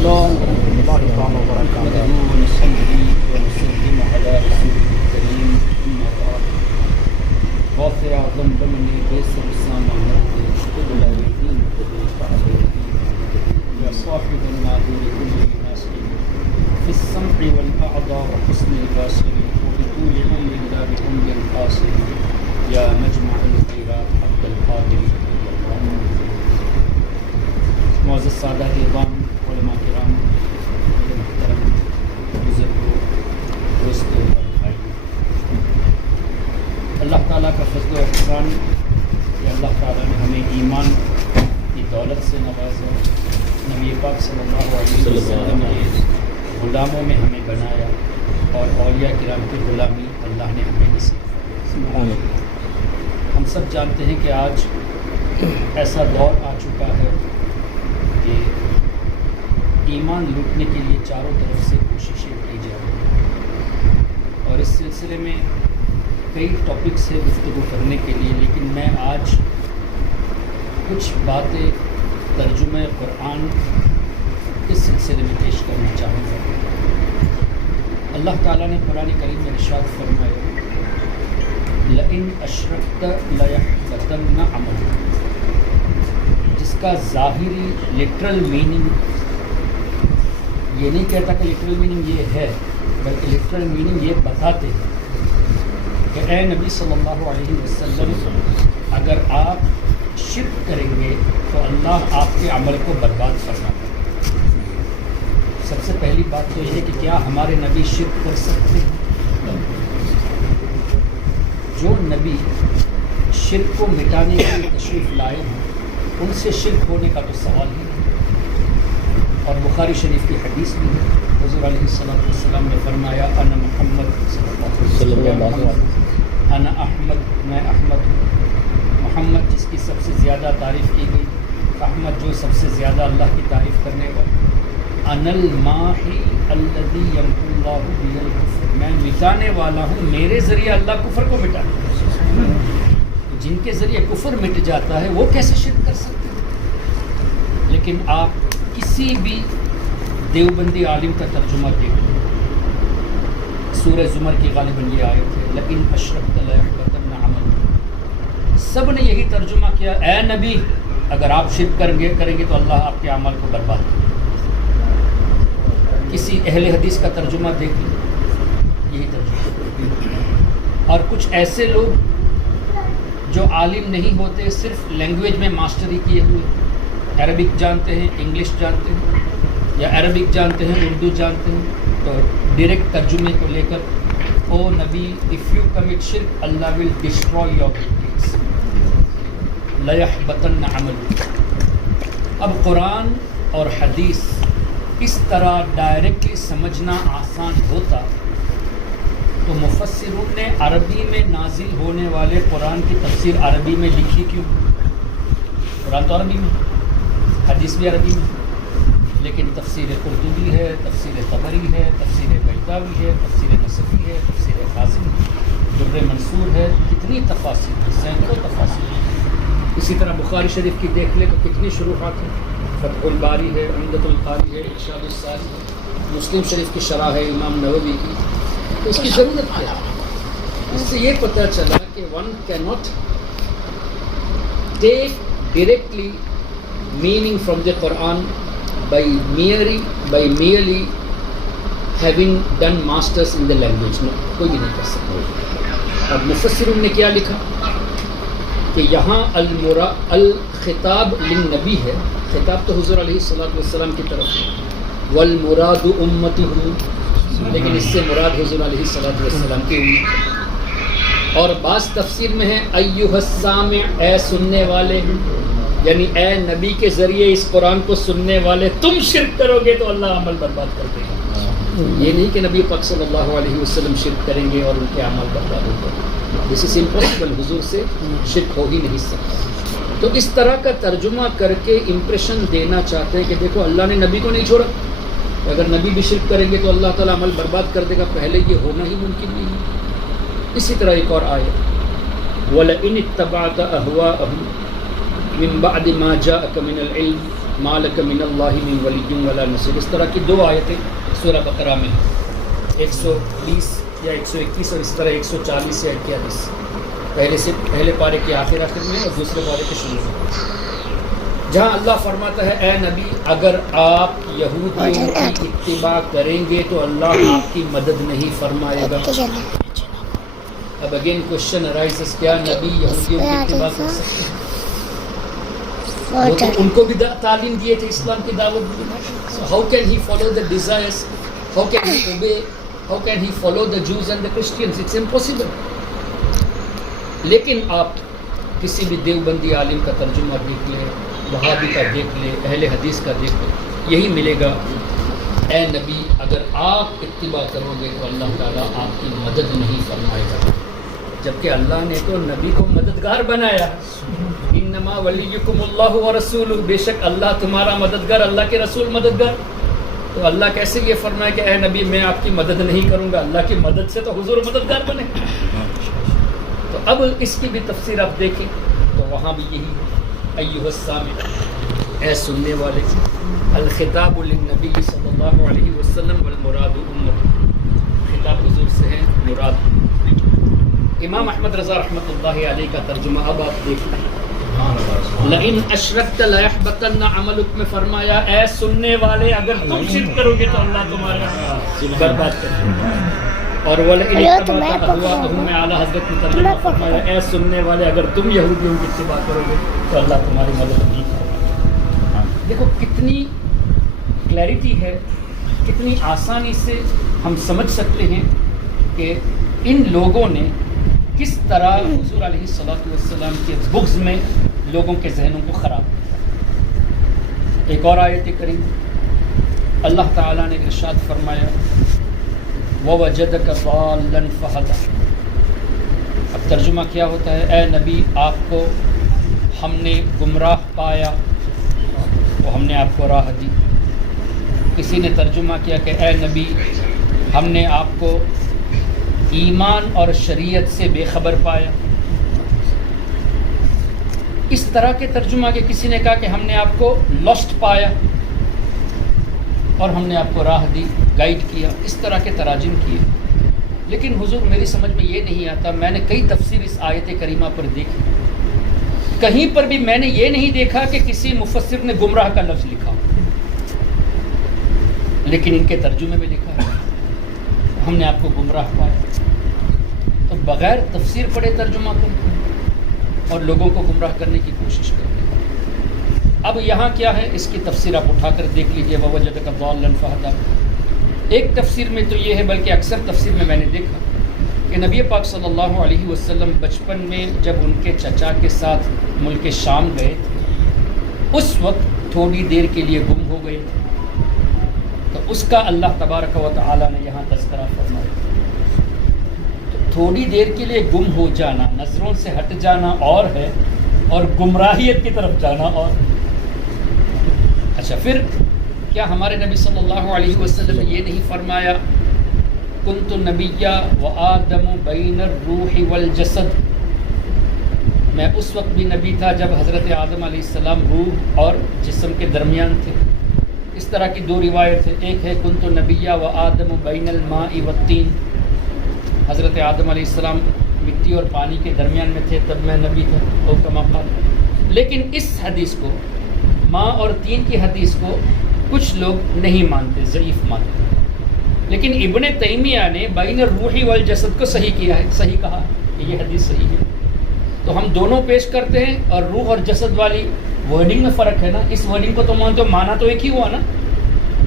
السلام ورحمۃ اللہ تعالیٰ وبرکاتہ. ونصلي ونسلم على رسوله الكريم أما بعد. غافر أعظم بمني بيسر السامانات قبل الدين بعد الدين يا صاحب النادي لكل الناس في السمع والأعضاء وحسن البصر وبطول عمر لا بعمر قاصر يا مجمع الخيرات عبد القادر. معزز سادہ اعظام، علماء کرام، محترم بزرگوں، دوستوں اور بھائیوں، اللہ تعالیٰ کا فضل و احسان کہ اللہ تعالیٰ نے ہمیں ایمان کی دولت سے نوازا، نبی پاک صلی اللہ علیہ وسلم کے غلاموں میں ہمیں بنایا اور اولیاء کرام کی غلامی اللہ نے ہمیں نصیب فرمائی. ہم سب جانتے ہیں کہ آج ایسا دور آ چکا ہے کہ ایمان لوٹنے کے لیے چاروں طرف سے کوششیں کی جا رہی ہیں، اور اس سلسلے میں کئی ٹاپکس ہیں گفتگو کرنے کے لیے، لیکن میں آج کچھ باتیں ترجمہ قرآن اس سلسلے میں پیش کرنا چاہوں گا. اللہ تعالیٰ نے قرآن کریم میں ارشاد فرمایا لئن اشرکت لیحبطن عملک، جس کا ظاہری لٹرل میننگ یہ نہیں کہتا کہ لٹرل میننگ یہ ہے، بلکہ لٹرل میننگ یہ بتاتے ہیں کہ اے نبی صلی اللہ علیہ وسلم، اگر آپ شرک کریں گے تو اللہ آپ کے عمل کو برباد فرما دے. سب سے پہلی بات تو یہ ہے کہ کیا ہمارے نبی شرک کر سکتے ہیں؟ جو نبی شرک کو مٹانے کے لیے تشریف لائے ہیں ان سے شرک ہونے کا تو سوال ہی نہیں. اور بخاری شریف کی حدیث میں حضور علیہ السلام نے فرمایا انا محمد صلی اللہ علیہ وسلم، انا احمد، میں احمد ہوں. محمد جس کی سب سے زیادہ تعریف کی گئی، احمد جو سب سے زیادہ اللہ کی تعریف کرنے والا. انا الماحی الذی یمحو اللہ بی الکفر، میں مٹانے والا ہوں، میرے ذریعے اللہ کفر کو مٹانے والا. جن کے ذریعے کفر مٹ جاتا ہے وہ کیسے شرک کر سکتے ہیں؟ لیکن آپ کسی بھی دیوبندی عالم کا ترجمہ دیکھیں، سورہ زمر کی غالباً یہ آیت ہے لئن اشرکت لیحبطن عملک، سب نے یہی ترجمہ کیا اے نبی اگر آپ شرک کریں گے تو اللہ آپ کے عمل کو برباد کرے. کسی اہل حدیث کا ترجمہ دیکھ لیں، یہی ترجمہ. اور کچھ ایسے لوگ جو عالم نہیں ہوتے، صرف لینگویج میں ماسٹری کیے ہوئے، عربک جانتے ہیں، انگلش جانتے ہیں، یا عربک جانتے ہیں، اردو جانتے ہیں، تو ڈائریکٹ ترجمے کو لے کر او نبی اف یو کمٹ شرک اللہ ول ڈسٹروائے یور ڈیڈز لیحبطن عملک. اب قرآن اور حدیث اس طرح ڈائریکٹلی سمجھنا آسان ہوتا تو مفسرون نے عربی میں نازل ہونے والے قرآن کی تفسیر عربی میں لکھی کیوں؟ قرآن تو عربی میں، حدیث بھی عربی میں، لیکن تفسیر قرطبی ہے، تفسیر طبری ہے، تفسیر بیضاوی ہے، تفسیر نصفی ہے، تفسیر قاسم ہے، در منصور ہے، کتنی تفاسیر ہیں، سینکڑوں تفاسیر ہیں. اسی طرح بخاری شریف کی دیکھ لیں تو کتنی شروحات ہیں، فتح الباری ہے، عمدۃ القاری ہے، ارشاد الساری ہے، مسلم شریف کی شرح ہے امام نووی کی. تو اس کی ضرورت کیا ہے؟ اس سے یہ پتہ چلا کہ ون کی not take directly meaning from the Quran by merely having done masters in the language. No, کوئی بھی نہیں کر سکتا. اب مفسرون نے کیا لکھا کہ یہاں الخطاب للنبی ہے، خطاب تو حضور علیہ السلام کی طرف ہے، والمراد امتہ، لیکن اس سے مراد حضور علیہ السلام کی امت. اور بعض تفسیر میں ہے ایھا السامع، اے سننے والے، یعنی اے نبی کے ذریعے اس قرآن کو سننے والے تم شرک کرو گے تو اللہ عمل برباد کر دے گا. یہ نہیں کہ نبی پاک صلی اللہ علیہ وسلم شرک کریں گے اور ان کے عمل برباد ہوگا. دس از امپاسبل، حضور سے شرک ہو ہی نہیں سکتا. تو اس طرح کا ترجمہ کر کے امپریشن دینا چاہتے ہیں کہ دیکھو اللہ نے نبی کو نہیں چھوڑا، اگر نبی بھی شرک کریں گے تو اللہ تعالیٰ عمل برباد کر دے گا. پہلے یہ ہونا ہی ممکن نہیں ہے. اسی طرح ایک اور آیت وَلَئِنِ اتَّبَعْتَ أَهْوَاءَهُمْ من بعد ما جاءك من العلم ما لک من اللہ من ولی ولا نصیر. اس طرح کی 2 آیتیں سورہ بقرہ میں 120 یا 121 اور اس طرح 140 سے 41 پہلے پارے کے آخر میں اور دوسرے پارے کے شروع میں، جہاں اللہ فرماتا ہے اے نبی اگر آپ یہودیوں کی اتباع کریں گے تو اللہ آپ کی مدد نہیں فرمائے گا. اب اگین کوشچن ارائزز، کیا نبی یہودیوں کی اتباع کر سکتے ہیں؟ وہ تو ان کو بھی تعلیم دیے تھے، اسلام کی دعوت دی. So how can he follow the desires? How can he obey? How can he follow the Jews and the Christians? It's impossible. لیکن آپ کسی بھی دیوبندی عالم کا ترجمہ دیکھ لیں، وہابی کا دیکھ لیں، اہل حدیث کا دیکھ لیں، یہی ملے گا اے نبی اگر آپ اتباع کرو گے تو اللہ تعالیٰ آپ کی مدد نہیں فرمائے گا. جبکہ اللہ نے تو نبی کو مددگار بنایا. انما ولیکم اللہ ورسولہ، بے شک اللہ تمہارا مددگار، اللہ کے رسول مددگار. تو اللہ کیسے یہ فرمائے کہ اے نبی میں آپ کی مدد نہیں کروں گا؟ اللہ کی مدد سے تو حضور مددگار بنے. تو اب اس کی بھی تفسیر آپ دیکھیں تو وہاں بھی یہی ہے، ایھا السامع، اے سننے والے، الخطاب للنبی صلی اللہ علیہ وسلم والمراد امت، خطاب حضور سے ہے، مراد. امام احمد رضا رحمۃ اللہ علیہ کا ترجمہ اب آپ دیکھ لیں. لئن اشرکت لیحبطن عملک میں فرمایا اے سننے والے اگر تم شرک کرو گے تو اللہ تمہارا برباد کرے گا. اور وَلَئِنِ اتَّبَعْتَ أَهْوَاءَهُمْ میں اعلیٰ حضرت نے ترجمہ فرمایا اے سننے والے اگر تم یہودیوں کی اتباع کرو گے تو اللہ تمہاری مدد نہیں کرے گا. دیکھو کتنی کلیئرٹی ہے، کتنی آسانی سے ہم سمجھ سکتے ہیں کہ ان لوگوں نے کس طرح حضور علیہ السلام کے بغض میں لوگوں کے ذہنوں کو خراب کیا. ایک اور آیت کریم اللہ تعالیٰ نے ارشاد فرمایا وَوَجَدَكَ ضَالًّا فَهَدَى. اب ترجمہ کیا ہوتا ہے؟ اے نبی آپ کو ہم نے گمراہ پایا تو ہم نے آپ کو راہ دی. کسی نے ترجمہ کیا کہ اے نبی ہم نے آپ کو ایمان اور شریعت سے بے خبر پایا. اس طرح کے ترجمہ کے کسی نے کہا کہ ہم نے آپ کو لاسٹ پایا اور ہم نے آپ کو راہ دی، گائیڈ کیا. اس طرح کے تراجم کیے. لیکن حضور میری سمجھ میں یہ نہیں آتا، میں نے کئی تفسیر اس آیت کریمہ پر دیکھی، کہیں پر بھی میں نے یہ نہیں دیکھا کہ کسی مفسر نے گمراہ کا لفظ لکھا، لیکن ان کے ترجمے میں لکھا ہے ہم نے آپ کو گمراہ پایا. تو بغیر تفسیر پڑھے ترجمہ کرتے ہیں اور لوگوں کو گمراہ کرنے کی کوشش کرتے ہیں. اب یہاں کیا ہے اس کی تفسیر آپ اٹھا کر دیکھ لیجئے. وَوَجَدَكَ ضَالًّا فَهَدَى. ایک تفسیر میں تو یہ ہے، بلکہ اکثر تفسیر میں نے دیکھا کہ نبی پاک صلی اللہ علیہ وسلم بچپن میں جب ان کے چچا کے ساتھ ملک شام گئے تھے اس وقت تھوڑی دیر کے لیے گم ہو گئے تھے. تو اس کا اللہ تبارک و تعالی نے یہاں تذکرہ فرمایا. تو تھوڑی دیر کے لیے گم ہو جانا، نظروں سے ہٹ جانا اور ہے، اور گمراہیت کی طرف جانا اور. اچھا پھر کیا ہمارے نبی صلی اللہ علیہ وسلم نے یہ نہیں فرمایا کنت نبیا وآدم بین الروح والجسد، میں اس وقت بھی نبی تھا جب حضرت آدم علیہ السلام روح اور جسم کے درمیان تھے. اس طرح کی 2 روایت ہے. ایک ہے کنت نبیا وآدم بین الماء والطین، حضرت آدم علیہ السلام مٹی اور پانی کے درمیان میں تھے تب میں نبی تھا، او کما قال. لیکن اس حدیث کو، ماء اور تین کی حدیث کو کچھ لوگ نہیں مانتے، ضعیف مانتے. لیکن ابن تیمیہ نے بین الروح والجسد کو صحیح کیا ہے، صحیح کہا کہ یہ حدیث صحیح ہے. تو ہم دونوں پیش کرتے ہیں، اور روح اور جسد والی ورڈنگ میں فرق ہے نا. اس ورڈنگ کو تو مانتے ہو، مانا تو ایک ہی ہوا نا،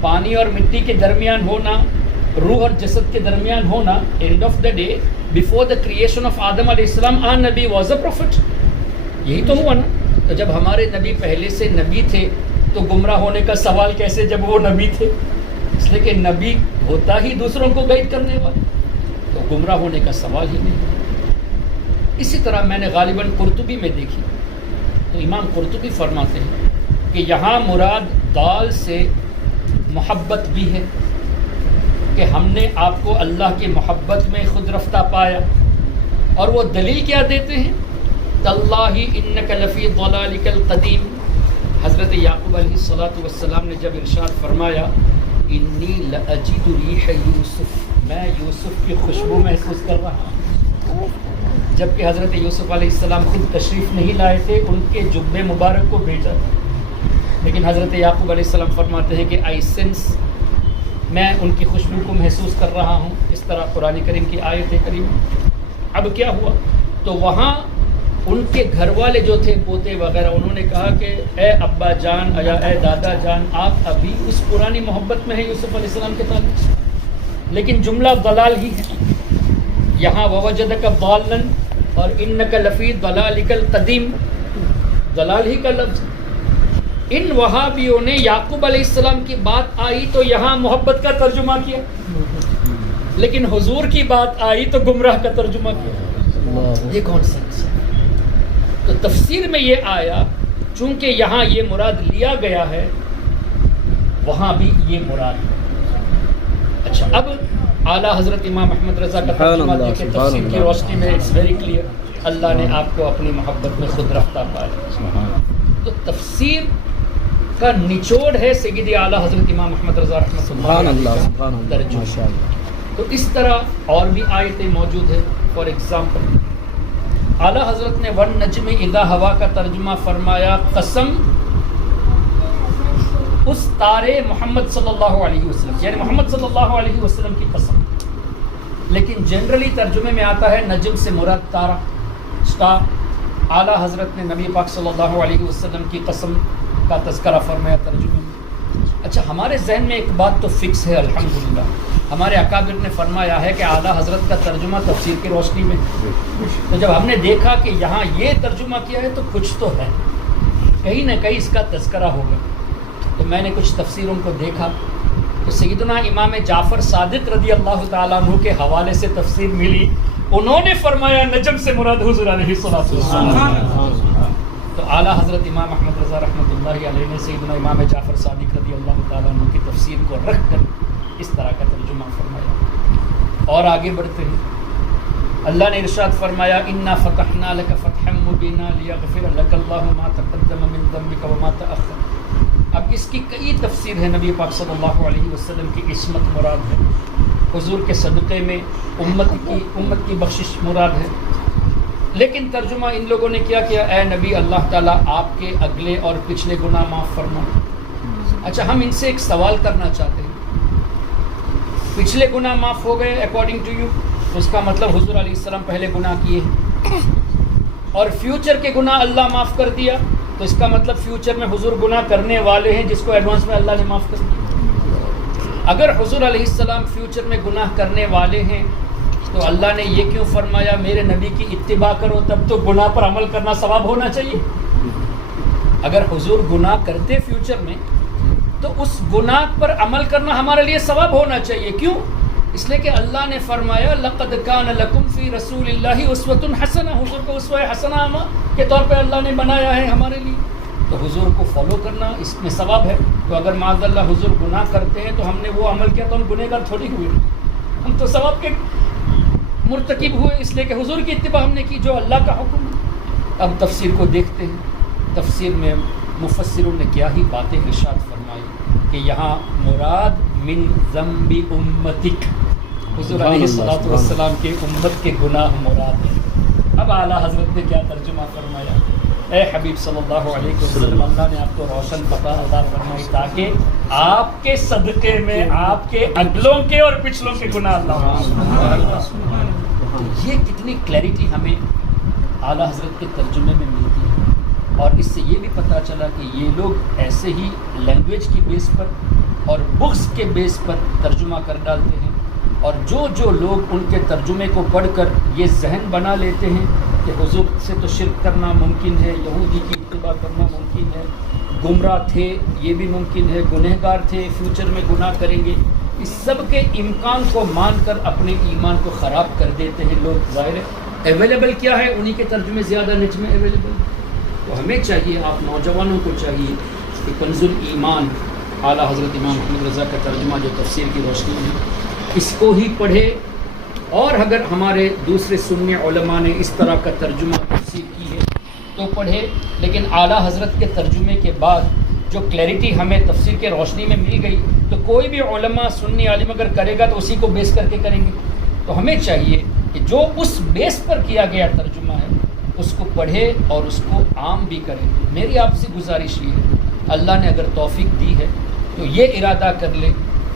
پانی اور مٹی کے درمیان ہونا، روح اور جسد کے درمیان ہونا. And of the day before the creation of آدم علیہ السلام آ نبی واز اے پروفٹ، یہی تو ہوا نا. تو جب ہمارے نبی پہلے سے نبی تھے تو گمراہ ہونے کا سوال کیسے جب وہ نبی تھے؟ اس لیے کہ نبی ہوتا ہی دوسروں کو گائیڈ کرنے والا، تو گمراہ ہونے کا سوال ہی نہیں. اسی طرح میں نے غالباً قرطبی میں دیکھی تو امام قرطبی فرماتے ہیں کہ یہاں مراد دال سے محبت بھی ہے، کہ ہم نے آپ کو اللہ کی محبت میں خود رفتہ پایا. اور وہ دلیل کیا دیتے ہیں؟ تاللہ انک لفی ضلالک القدیم، حضرت یعقوب علیہ السلام نے جب ارشاد فرمایا انی لاجد ریح یوسف، میں یوسف کی خوشبو محسوس کر رہا ہوں، جبکہ حضرت یوسف علیہ السلام خود تشریف نہیں لائے تھے، ان کے جبے مبارک کو بھیجا تھا، لیکن حضرت یعقوب علیہ السلام فرماتے ہیں کہ آئی سینس، میں ان کی خوشبو کو محسوس کر رہا ہوں، اس طرح قرآن کریم کی آیت کریمہ۔ اب کیا ہوا، تو وہاں ان کے گھر والے جو تھے پوتے وغیرہ، انہوں نے کہا کہ اے ابا جان یا اے دادا جان، آپ ابھی اس پرانی محبت میں ہیں یوسف علیہ السلام کے تعلق، لیکن جملہ ضلال ہی ہے یہاں، ووجدک ضالا اور انک لفی ضلالک القدیم، ضلال ہی کا لفظ۔ ان وہابیوں نے یعقوب علیہ السلام کی بات آئی تو یہاں محبت کا ترجمہ کیا، لیکن حضور کی بات آئی تو گمراہ کا ترجمہ کیا۔ یہ کون سینس ہے؟ تو تفسیر میں یہ آیا، چونکہ یہاں یہ مراد لیا گیا ہے، وہاں بھی یہ مراد ہے۔ اچھا، اب اعلیٰ حضرت امام احمد رضا کا ترجمہ دیکھیں، تفسیر کی روشنی میں اٹس ویری کلیئر، اللہ نے آپ کو اپنی محبت میں خود رفتہ پایا۔ تو تفسیر کا نچوڑ ہے سیدی اعلیٰ حضرت امام احمد رضا رحمۃ اللہ کا ترجمہ۔ تو اس طرح اور بھی آیتیں موجود ہیں، فار ایگزامپل اعلیٰ حضرت نے والنجم اذا ہوا کا ترجمہ فرمایا قسم اس تارے محمد صلی اللہ علیہ وسلم، یعنی محمد صلی اللہ علیہ وسلم کی قسم، لیکن جنرلی ترجمے میں آتا ہے نجم سے مراد تارہ، اسٹار۔ اعلیٰ حضرت نے نبی پاک صلی اللہ علیہ وسلم کی قسم کا تذکرہ فرمایا ترجمے میں۔ اچھا، ہمارے ذہن میں ایک بات تو فکس ہے الحمدللہ، ہمارے اکابر نے فرمایا ہے کہ اعلیٰ حضرت کا ترجمہ تفسیر کی روشنی میں، تو جب ہم نے دیکھا کہ یہاں یہ ترجمہ کیا ہے تو کچھ تو ہے، کہیں نہ کہیں اس کا تذکرہ ہوگا، تو میں نے کچھ تفسیروں کو دیکھا تو سیدنا امام جعفر صادق رضی اللہ تعالیٰ عنہ کے حوالے سے تفسیر ملی، انہوں نے فرمایا نجم سے مراد حضور علیہ السلام۔ تو اعلیٰ حضرت امام احمد رضا رحمۃ اللہ علیہ نے سیدنا امام جعفر صادق رضی اللہ تعالیٰ عنہ کی تفسیر کو رکھ کر اس طرح کا ترجمہ فرمایا۔ اور آگے بڑھتے ہیں، اللہ نے ارشاد فرمایا انا فتحنا لک فتحا مبینا لیغفر لک اللہ ما تقدم من ذنبک وما تأخر۔ اب اس کی کئی تفسیر ہے، نبی پاک صلی اللہ علیہ وسلم کی عصمت مراد ہے، حضور کے صدقے میں امت کی بخشش مراد ہے، لیکن ترجمہ ان لوگوں نے کیا کیا، اے نبی اللہ تعالیٰ آپ کے اگلے اور پچھلے گناہ معاف فرما۔ اچھا، ہم ان سے ایک سوال کرنا چاہتے ہیں، پچھلے گناہ معاف ہو گئے اکارڈنگ ٹو یو، تو اس کا مطلب حضور علیہ السلام پہلے گناہ کیے ہیں، اور فیوچر کے گناہ اللہ معاف کر دیا، تو اس کا مطلب فیوچر میں حضور گناہ کرنے والے ہیں جس کو ایڈوانس میں اللہ نے معاف کر دیا۔ اگر حضور علیہ السلام فیوچر میں گناہ کرنے والے ہیں تو اللہ نے یہ کیوں فرمایا میرے نبی کی اتباع کرو، تب تو گناہ پر عمل کرنا ثواب ہونا چاہیے۔ اگر حضور گناہ کرتے فیوچر میں تو اس گناہ پر عمل کرنا ہمارے لیے ثواب ہونا چاہیے، کیوں؟ اس لیے کہ اللہ نے فرمایا لقد کان لکم فی رسول اللہ اسوۃ حسنہ، حضور کو اسوہ حسنہ کے طور پہ اللہ نے بنایا ہے ہمارے لیے، تو حضور کو فالو کرنا اس میں ثواب ہے۔ تو اگر معاذ اللہ حضور گناہ کرتے ہیں تو ہم نے وہ عمل کیا تو ہم گنہگار تھوڑی ہوئے، ہم تو ثواب کے مرتکب ہوئے، اس لیے کہ حضور کی اتباع ہم نے کی جو اللہ کا حکم ہے۔ اب تفسیر کو دیکھتے ہیں، تفسیر میں مفسروں نے کیا ہی باتیں ارشاد فرمائی کہ یہاں مراد من ذنب امتک، حضور علیہ الصلوۃ والسلام کے امت کے گناہ مراد ہیں۔ اب اعلیٰ حضرت نے کیا ترجمہ فرمایا، اے حبیب صلی اللہ علیہ وسلم، اللہ نے آپ کو روشن پتہ عطا فرمائی تاکہ آپ کے صدقے میں آپ کے اگلوں کے اور پچھلوں کے گناہ اللہ۔ یہ کتنی کلیئرٹی ہمیں اعلیٰ حضرت کے ترجمے میں ملتی ہے، اور اس سے یہ بھی پتہ چلا کہ یہ لوگ ایسے ہی لینگویج کی بیس پر اور بکس کے بیس پر ترجمہ کر ڈالتے ہیں، اور جو لوگ ان کے ترجمے کو پڑھ کر یہ ذہن بنا لیتے ہیں کہ حضور سے تو شرک کرنا ممکن ہے، یہودی کی اتباع کرنا ممکن ہے، گمراہ تھے یہ بھی ممکن ہے، گنہگار تھے فیوچر میں گناہ کریں گے، اس سب کے امکان کو مان کر اپنے ایمان کو خراب کر دیتے ہیں لوگ۔ ظاہر ہے اویلیبل کیا ہے، انہی کے ترجمے زیادہ نیٹ میں اویلیبل، تو ہمیں چاہیے، آپ نوجوانوں کو چاہیے کہ کنز الایمان اعلیٰ حضرت امام محمد رضا کا ترجمہ جو تفسیر کی روشنی میں اس کو ہی پڑھے، اور اگر ہمارے دوسرے سنی علماء نے اس طرح کا ترجمہ تفسیر کی ہے تو پڑھے، لیکن اعلیٰ حضرت کے ترجمے کے بعد جو کلیئرٹی ہمیں تفسیر کے روشنی میں مل گئی، تو کوئی بھی علماء سنی عالم اگر کرے گا تو اسی کو بیس کر کے کریں گے. تو ہمیں چاہیے کہ جو اس بیس پر کیا گیا ترجمہ ہے اس کو پڑھے اور اس کو عام بھی کریں. میری آپ سے گزارش یہ ہے، اللہ نے اگر توفیق دی ہے تو یہ ارادہ کر لے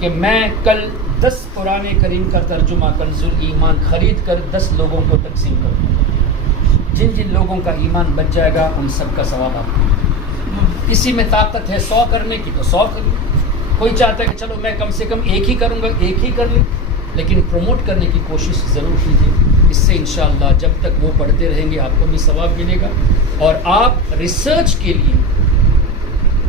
کہ میں کل 10 قرآن کریم کا ترجمہ کنز الایمان خرید کر 10 لوگوں کو تقسیم کروں. جن جن لوگوں کا ایمان بچ جائے گا ان سب کا ثواب آپ کو. کسی میں طاقت ہے 100 کرنے کی تو 100 کر لیں. کوئی چاہتا ہے کہ چلو میں کم سے کم ایک ہی کروں گا، ایک ہی کر لیں، لیکن پروموٹ کرنے کی کوشش ضرور کیجیے. اس سے انشاءاللہ جب تک وہ پڑھتے رہیں گے آپ کو بھی ثواب ملے گا. اور آپ ریسرچ کے لیے،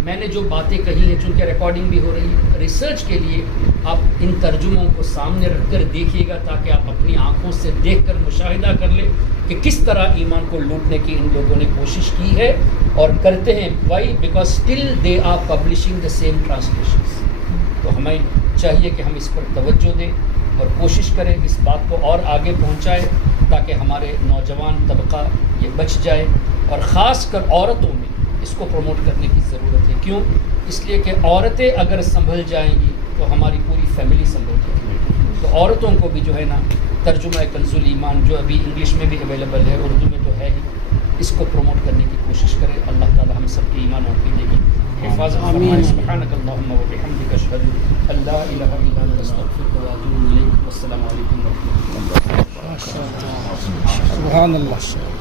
میں نے جو باتیں کہی ہیں چونکہ ریکارڈنگ بھی ہو رہی ہے، ریسرچ کے لیے آپ ان ترجموں کو سامنے رکھ کر دیکھیے گا تاکہ آپ اپنی آنکھوں سے دیکھ کر مشاہدہ کر لیں کہ کس طرح ایمان کو لوٹنے کی ان لوگوں نے کوشش کی ہے اور کرتے ہیں. Why? Because still they are publishing the same translations. تو ہمیں چاہیے کہ ہم اس پر توجہ دیں اور کوشش کریں اس بات کو اور آگے پہنچائیں تاکہ ہمارے نوجوان طبقہ یہ بچ جائے. اور خاص کر عورتوں میں اس کو پروموٹ کرنے کی ضرورت ہے. کیوں؟ اس لیے کہ عورتیں اگر سنبھل جائیں گی تو ہماری پوری فیملی سنبھل جائے گی. تو عورتوں کو بھی جو ہے نا ترجمہ کنز الایمان جو ابھی انگلش میں بھی اویلیبل ہے، اردو میں تو ہے ہی، اس کو پروموٹ کرنے کی کوشش کریں. اللہ تعالی ہم سب کے ایمان اور عقیدے کی حفاظت فرمائے. سبحانک اللہم و بحمدک اشہد ان لا الہ الا انت استغفرک و اتوب الیک. والسلام علیکم ورحمۃ اللہ. سبحان اللہ.